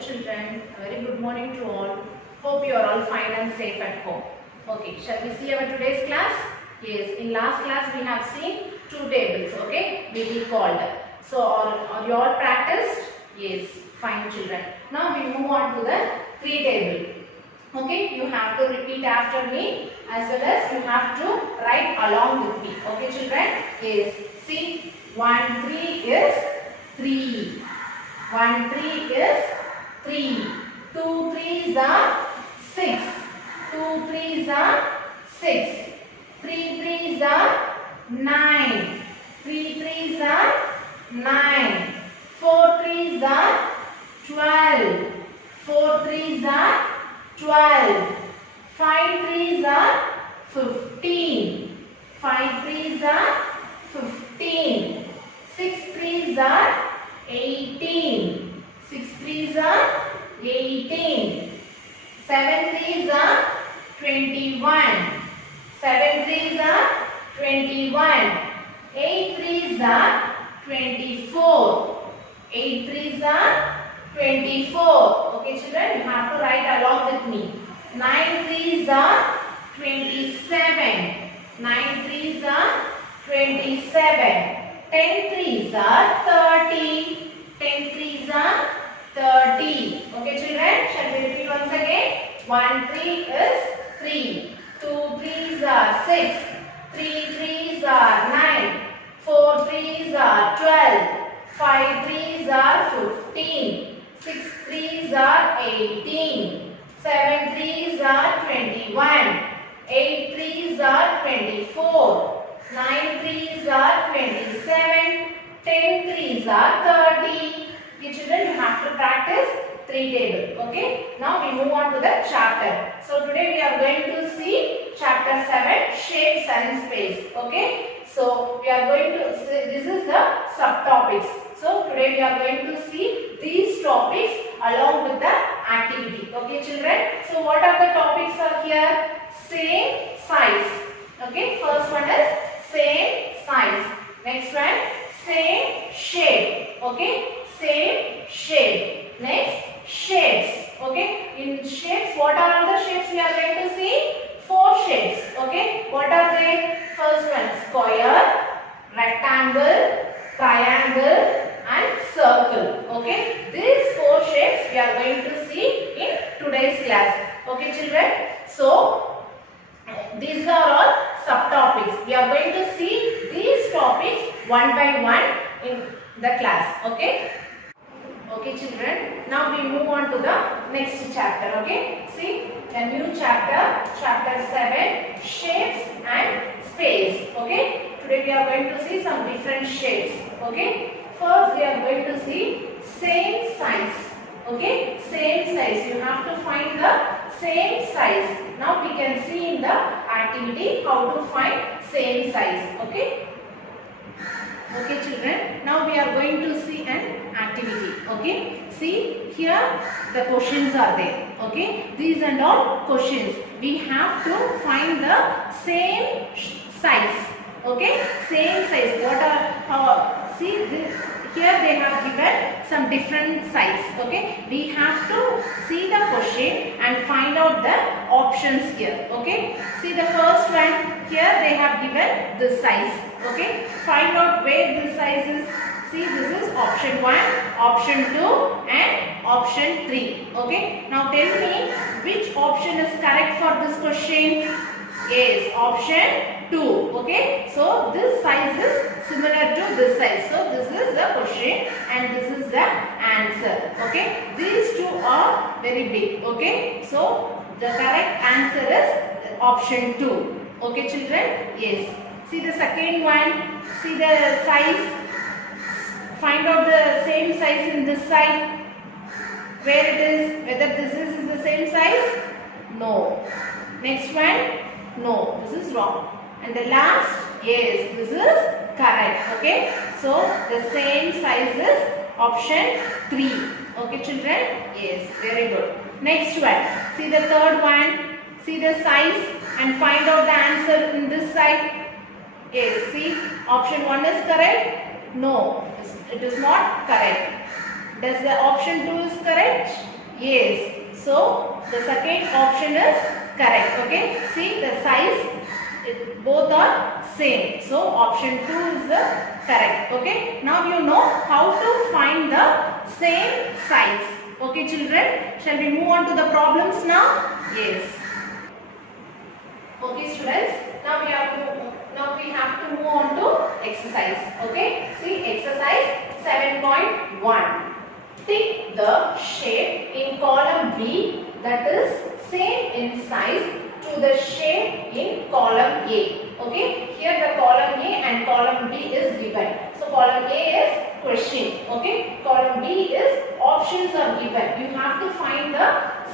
Children, a very good morning to all. Hope you are all fine and safe at home. Okay, shall we see our today's class? Yes, in last class we have seen two tables. Okay, we recalled. So are you all practiced? Yes, fine children. Now we move on to the three table. Okay, you have to repeat after me as well as you have to write along with me. Okay children? Yes, see 1 3 is 3. 1 3 is 3. 2 3s are 6. 2 3s are 6. 3 3s are 9. 3 3s are 9. 4 3s are 12. 4 3s are 12. 5 3s are 15. 5 3s are 15. 6 3s are 18. 6 3s are 18. 7 3s are 21. 7 3s are 21. 8 3s are 24. 8 3s are 24. Okay children, you have to write along with me. 9 3s are 27. 9 3s are 27. 10 3s are 30. 10 3s are 30. Okay children, shall we repeat once again? 1 3 is 3. 2 3s are 6. 3 3s are 9. 4 3s are 12. 5 3s are 15. 6 3s are 18. 7 3s are 21. 8 3s are 24. 9 3s are 27. 10 3s are 30. Okay children, you have to practice three table. Okay. Now we move on to the chapter. So today we are going to see chapter 7, shapes and space. Okay. So we are going to see, this is the subtopics. So today we are going to see these topics along with the activity. Okay children. So what are the topics are here? Same size. Okay. First one is same size. Next one, same shape. Okay. Same shape. Next, shapes. Okay. In shapes, what are all the shapes we are going to see? 4 shapes. Okay. What are they? First one, square, rectangle, triangle and circle. Okay. These 4 shapes we are going to see in today's class. Okay children. So, these are all subtopics. We are going to see these topics one by one in the class. Okay. Okay children, now we move on to the next chapter. Okay, see a new chapter, chapter 7, shapes and space. Okay, today we are going to see some different shapes. Okay, first we are going to see same size. Okay, same size, you have to find the same size. Now we can see in the activity how to find same size. Okay. Okay children, now we are going to see an activity. Okay, see here the questions are there. Okay, these and all questions. We have to find the same size. Okay, same size. What are see this, here they have given some different size. Okay, we have to see the question and find out the options here. Okay, see the first one. Here they have given the size. Okay, find out where this size is. See, this is option 1, option 2 and option 3. Okay, now tell me which option is correct for this question. Yes, option 2. Okay, so this size is similar to this size. So this is the question and this is the answer. Okay, these two are very big. Okay, so the correct answer is option 2. Okay children, yes. See the second one, see the size, find out the same size in this side, where it is, whether this is the same size, no. Next one, no, this is wrong. And the last, yes, this is correct. Okay, so the same size is option 3. Okay children, yes, very good. Next one, see the third one, see the size and find out the answer in this side. Yes, see option 1 is correct. No, it is not correct. Does the option 2 is correct? Yes. So the second option is correct. Okay. See the size, both are same. So option 2 is the correct. Okay. Now you know how to find the same size. Okay children. Shall we move on to the problems now? Yes. Okay students. Now we have to move on to exercise. Okay. See exercise 7.1. Take the shape in column B that is same in size to the shape in column A. Okay. Here the column A and column B is given. So column A is question. Okay. Column B is options are given. You have to find the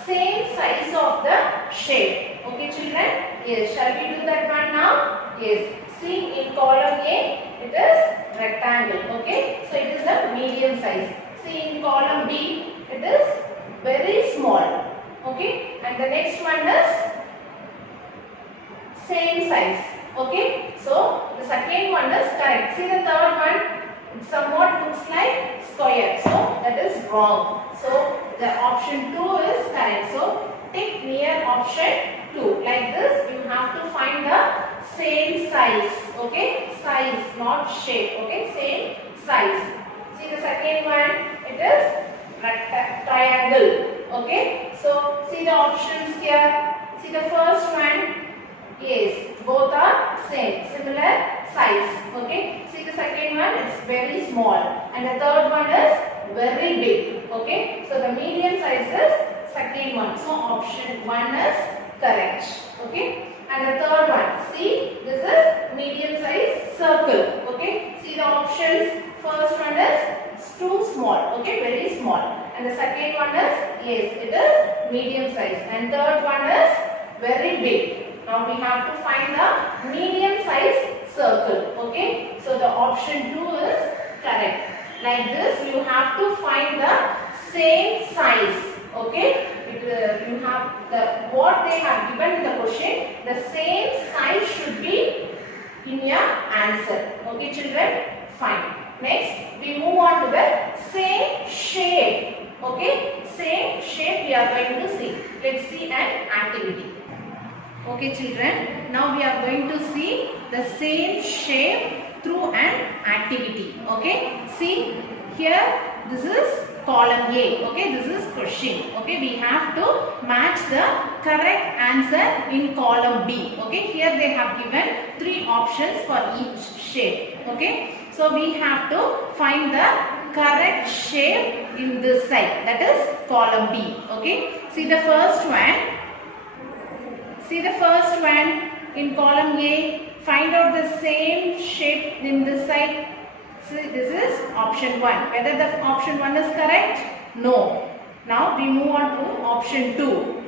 same size of the shape. Okay children. Yes. Shall we do that one now? Yes. See in column A it is rectangle. Okay. So it is a medium size. See in column B it is very small. Okay. And the next one is same size. Okay. So the second one is correct. See the third one, it somewhat looks like square. So that is wrong. So the option 2 is correct. So take near option 2. Like this you have to find the same size. Okay. Size, not shape. Okay. Same size. See the second one, it is triangle. Okay. So see the options here. See the first one. Yes, both are same, similar size. Okay. See the second one, it's very small, and the third one is very big. Okay. So the medium size is second one. So option 1 is correct. Okay. And the third one, see this is medium size circle. Okay. See the options. First one is too small. Okay. Very small. And the second one is yes, it is medium size. And third one is very big. Now we have to find the medium size circle. Okay. So the option 2 is correct. Like this you have to find the same size. Okay. You have the what they have given in the question. The same size should be in your answer. Okay children. Fine. Next we move on to the same shape. Okay. Same shape we are going to see. Let's see an activity. Okay children, now we are going to see the same shape through an activity. Okay, see here this is column A. Okay, this is question. Okay, we have to match the correct answer in column B. Okay, here they have given 3 options for each shape. Okay, so we have to find the correct shape in this side, that is column B. Okay, see the first one. See the first one in column A, find out the same shape in this side. See this is option 1. Whether the option 1 is correct? No. Now we move on to option 2.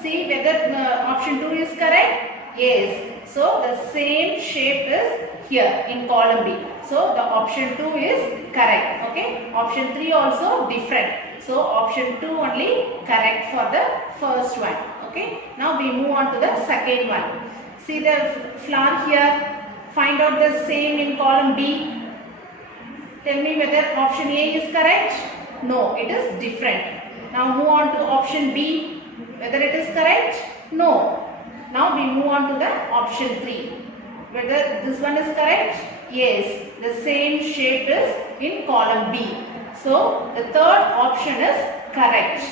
See whether option 2 is correct? Yes. So the same shape is here in column B. So the option 2 is correct. Okay. Option 3 also different. So option 2 only correct for the first one. Okay. Now we move on to the second one. See the flower here. Find out the same in column B. Tell me whether option A is correct. No, it is different. Now move on to option B. Whether it is correct? No. Now we move on to the option 3. Whether this one is correct? Yes. The same shape is in column B. So the third option is correct.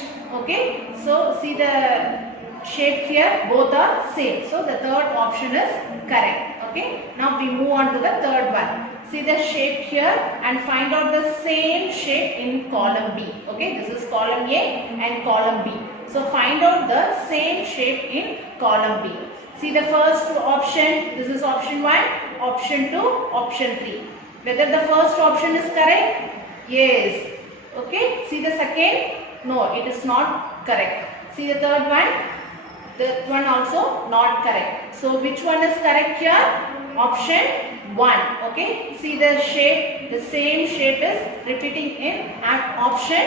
Okay. So see the shape here, both are same. So the third option is correct. Okay. Now we move on to the third one. See the shape here and find out the same shape in column B. Okay. This is column A and column B. So find out the same shape in column B. See the first option. This is option 1, option 2, option 3. Whether the first option is correct? Yes. Okay. See the second? No, it is not correct. See the third one? That one also not correct. So which one is correct here? Option 1. Okay. See the shape, the same shape is repeating in option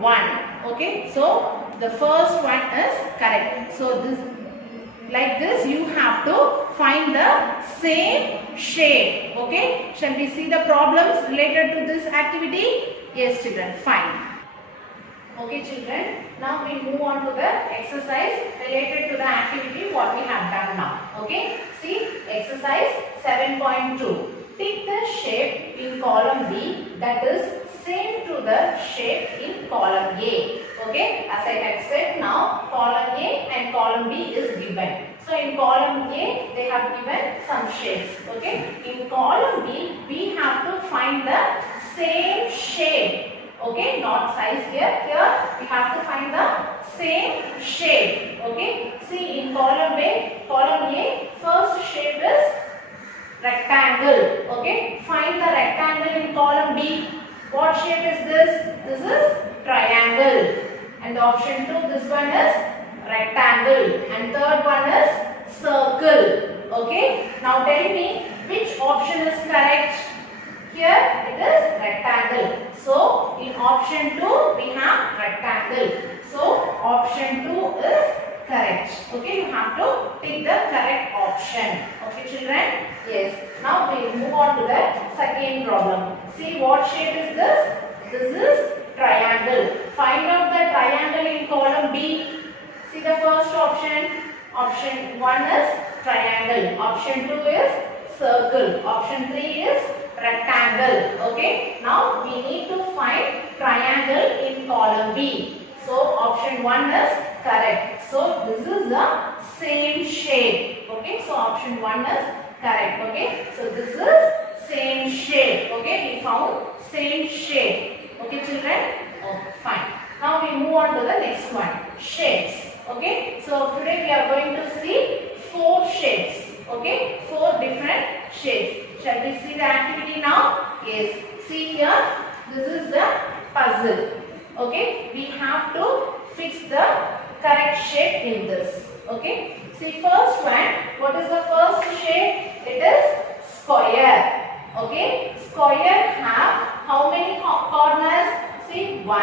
1. Okay. So the first one is correct. So like this you have to find the same shape. Okay, shall we see the problems related to this activity? Yes children, fine. Okay children, now we move on to the exercise related to the activity what we have done now. Okay, see exercise 7.2. Pick the shape in column B that is same to the shape in column A. Okay, as I have said now, column A and column B is given. So in column A they have given some shapes. Okay, in column B we have to find the same shape. Okay, not size here. Here we have to find the same shape. Okay, see in column A first shape is rectangle. Okay, find the rectangle in column B. What shape is this? This is triangle. And the option 2, this one is rectangle. And third one is circle. Okay, now tell me which option is correct. Here it is rectangle. So in option 2 we have rectangle. So option 2 is correct. Okay, you have to pick the correct option. Okay children? Yes. Now we move on to the second problem. See what shape is this? This is triangle. Find out the triangle in column B. See the first option. Option 1 is triangle. Option 2 is circle. Option 3 is rectangle. Okay. Now we need to find triangle in column B. So option 1 is correct. So this is the same shape. Okay. So option 1 is correct. Okay. So this is same shape. Okay. We found same shape. Okay children. Okay, fine. Now we move on to the next one. Shapes. Okay. So today we are going to see 4 shapes. Okay. 4 different shapes. Shall we see the activity now? Yes. See here. This is the puzzle. Okay. We have to fix the correct shape in this. Okay. See first one. What is the first shape? It is square. Okay. Square have how many corners? See 1,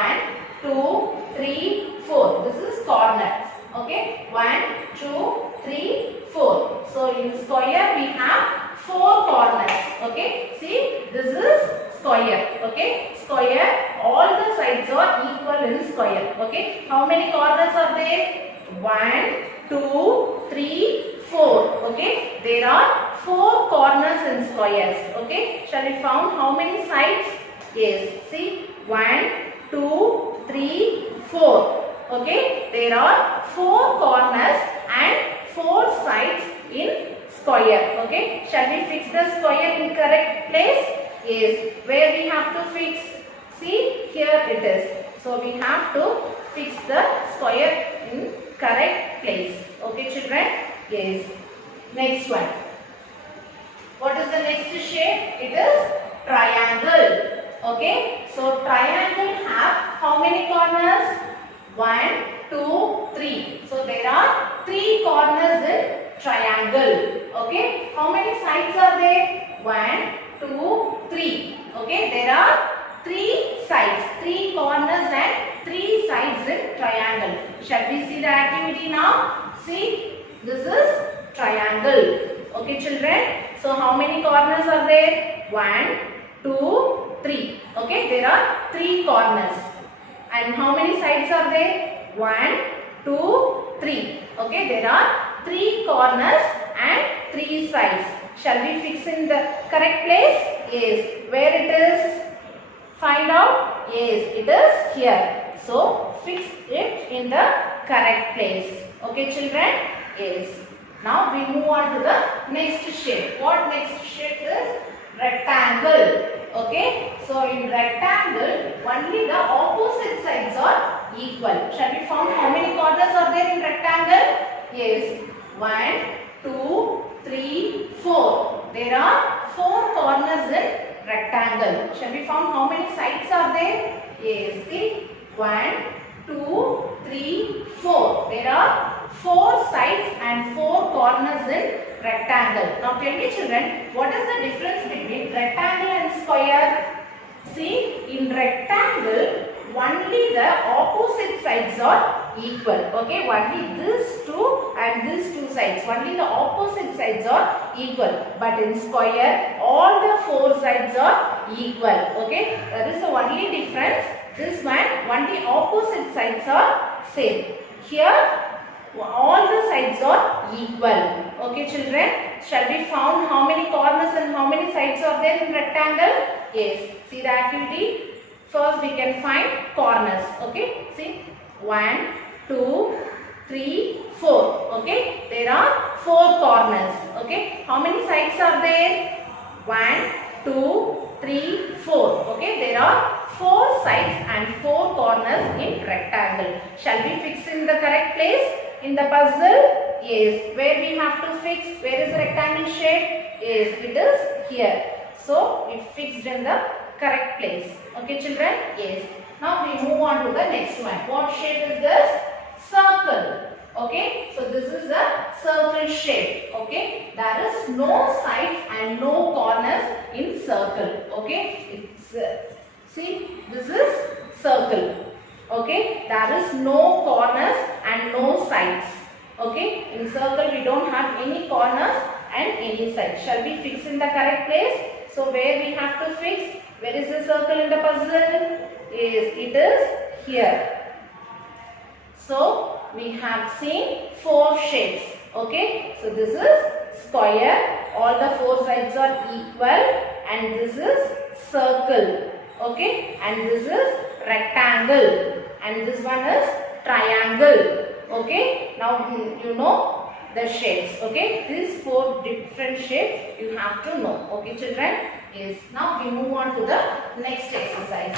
2, 3, 4. This is corners. Okay. 1, 2, 3, 4. So in square we have 4 corners. Okay. See this is square. Okay. Square. All the sides are equal in square. Okay. How many corners are there? 1, 2, 3, 4. Okay. There are 4 corners in squares. Okay. Shall we found how many sides? Yes. See 1, 2, 3, 4. Okay. There are 4 corners and 4 sides in square. Okay. Shall we fix the square in correct place? Yes. Where we have to fix? See here it is. So we have to fix the square in correct place. Okay children? Yes. Next one. What is the next shape? It is triangle. Okay. So triangle have how many corners? 1, 2, 3. So there are 3 corners in triangle. Okay. How many sides are there? 1, 2, 3. Okay. There are 3 sides. 3 corners and 3 sides in triangle. Shall we see the activity now? See. This is triangle. Okay children. So how many corners are there? 1, 2, 3. Okay. There are 3 corners. And how many sides are there? 1, 2, 3. Okay. There are 3 corners and 3 sides. Shall we fix in the correct place? Yes. Where it is? Find out. Yes. It is here. So fix it in the correct place. Okay children? Yes. Now we move on to the next shape. What next shape is? Rectangle. Okay. So in rectangle, only the opposite sides are equal. Shall we find how many corners are there in rectangle? Yes. 1, 2, 3, 4. There are 4 corners in rectangle. Shall we find how many sides are there? Yes. See. 1, 2, 3, 4. There are 4 sides and 4 corners in rectangle. Now tell me children, what is the difference between rectangle and square? See, in rectangle, only the opposite sides are equal. Okay, only these two and these two sides, only the opposite sides are equal. But in square, all the four sides are equal. Okay, that is the only difference. This one, only opposite sides are same. Here, all the sides are equal. Okay, children, shall we found how many corners and how many sides are there in rectangle? Yes. See the activity. First, we can find corners. Okay, see 1, 2, 3, 4. Okay, there are 4 corners. Okay, how many sides are there? 1, 2, 3, 4. Okay, there are 4 sides and 4 corners in rectangle. Shall we fix in the correct place in the puzzle? Yes. Where we have to fix? Where is the rectangle shape? Yes, it is here. So, we fixed in the correct place. Okay, children? Yes. Now, we move on to the next one. What shape is this? Circle. Okay, so this is a circle shape. Okay, there is no sides and no corners in circle. Okay, it's see, this is circle. Okay, there is no corners and no sides. Okay, in circle we don't have any corners and any sides. Shall we fix in the correct place? So where we have to fix? Where is the circle in the puzzle? Yes, it is here. So we have seen 4 shapes. Okay, so this is square. All the 4 sides are equal, and this is circle. Okay, and this is rectangle, and this one is triangle. Okay, now you know the shapes. Okay, these 4 different shapes you have to know. Okay, children. Yes. Now we move on to the next exercise.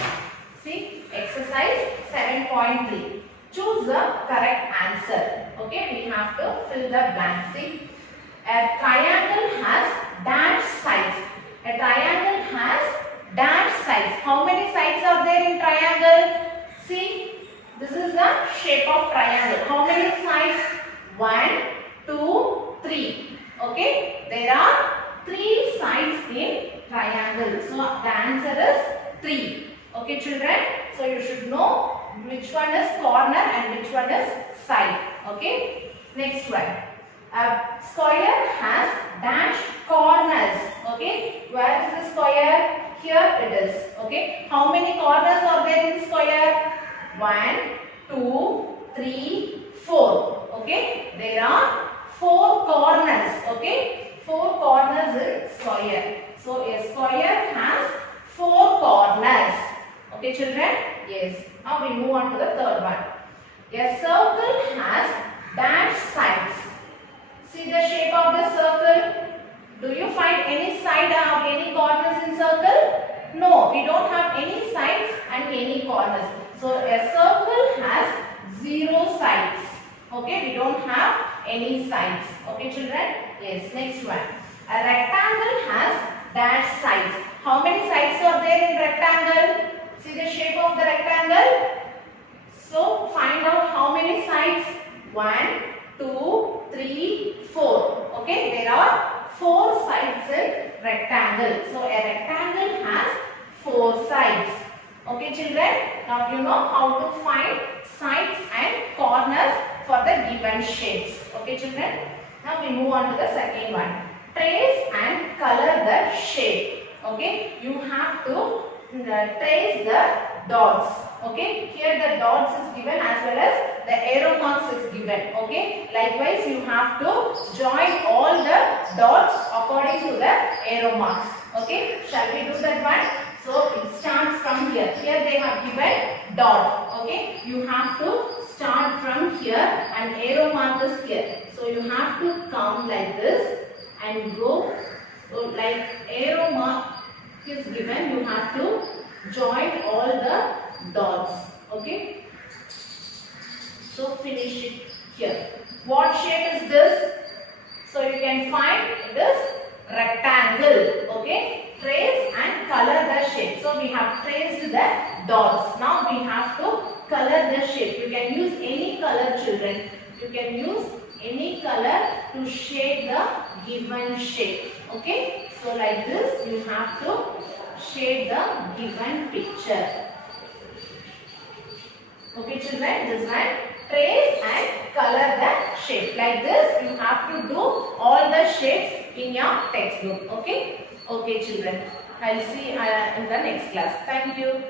See, exercise 7.3. Choose the correct answer. Okay, we have to fill the blank. See, a triangle has dash sides. A triangle has dash sides. How many sides are there in triangle? See, this is the shape of triangle. How many sides? 1, 2, 3. Okay, there are 3 sides in triangle. So the answer is 3. Okay, children. So you should know which one is corner and which one is side. Okay. Next one. A square has dash corners. Okay. Where is the square? Here it is. Okay. How many corners are there in square? 1, 2, 3, 4. Okay. There are 4 corners. Okay. 4 corners in square. So a square has 4 corners. Okay, children? Yes. Now we move on to the third one. A circle has dash sides. See the shape of the circle. Do you find any side or any corners in circle? No, we don't have any sides and any corners. So a circle has 0 sides. Okay, we don't have any sides. Okay, children? Yes. Next one. A rectangle has dash sides. How many sides are there in rectangle? See the shape of the rectangle. So find out how many sides. 1, 2, 3, 4. Okay, there are 4 sides in rectangle. So a rectangle has 4 sides. Okay, children. Now you know how to find sides and corners for the given shapes. Okay, children. Now we move on to the second one. Trace and color the shape. Okay, you have to trace the dots. Okay, here the dots is given as well as the arrow marks is given. Okay, likewise you have to join all the dots according to the arrow marks. Okay, shall we do that one? So it starts from here. Here they have given dot. Okay, you have to start from here and arrow mark is here. So you have to come like this and go. So like arrow mark is given, you have to join all the dots. Okay, so finish it here. What shape is this? So you can find this rectangle. Okay, trace and color the shape. So we have traced the dots. Now we have to color the shape. You can use any color, children. You can use any color to shade the given shape. Okay, so like this you have to shade the given picture. Okay children, this one, trace and color the shape. Like this you have to do all the shapes in your textbook. Okay. Okay children, I'll see in the next class. Thank you.